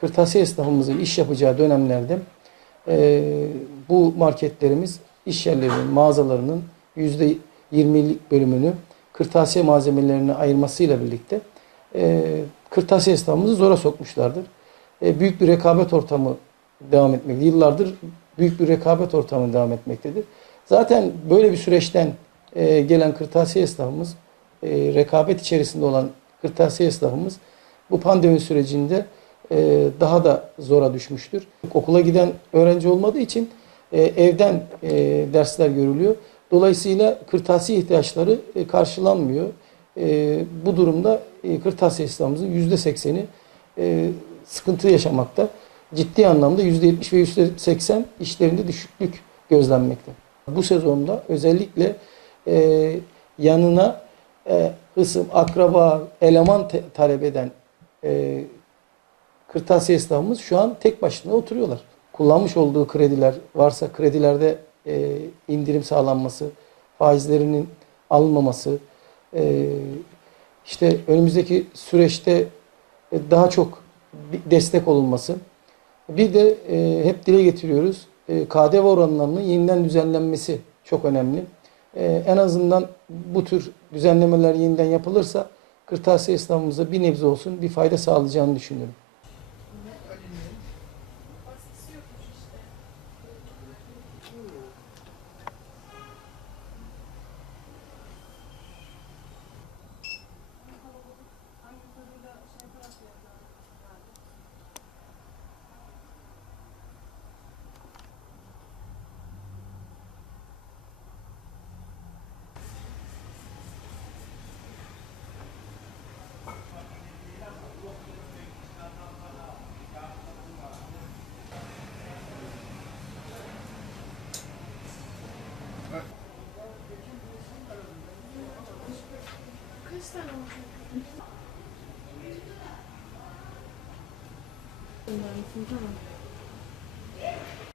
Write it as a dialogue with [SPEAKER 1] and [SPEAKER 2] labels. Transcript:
[SPEAKER 1] kırtasiye esnafımızın iş yapacağı dönemlerde e, bu marketlerimiz iş yerlerinin, mağazalarının yüzde 20'lik bölümünü kırtasiye malzemelerine ayırmasıyla birlikte e, kırtasiye esnafımızı zora sokmuşlardır. E, büyük bir rekabet ortamı devam etmekte. Yıllardır büyük bir rekabet ortamı devam etmektedir. Zaten böyle bir süreçten e, gelen kırtasiye esnafımız, e, rekabet içerisinde olan kırtasiye esnafımız bu pandemi sürecinde e, daha da zora düşmüştür. Okula giden öğrenci olmadığı için e, evden e, dersler görülüyor. Dolayısıyla kırtasiye ihtiyaçları karşılanmıyor. Bu durumda kırtasiye sekseni e, sıkıntı yaşamakta. Ciddi anlamda yüzde yetmiş ve yüzde seksen işlerinde düşüklük gözlenmekte. Bu sezonda özellikle yanına e, hısım, akraba, eleman talep eden kırtasiye esnafımız şu an tek başına oturuyorlar. Kullanmış olduğu krediler varsa kredilerde e, indirim sağlanması, faizlerinin alınmaması, e, işte önümüzdeki süreçte e, daha çok destek olunması. Bir de e, hep dile getiriyoruz. E, KDV oranlarının yeniden düzenlenmesi çok önemli. E, en azından bu tür düzenlemeler yeniden yapılırsa kırtasiye esnafımıza bir nebze olsun bir fayda sağlayacağını düşünüyorum.
[SPEAKER 2] したの。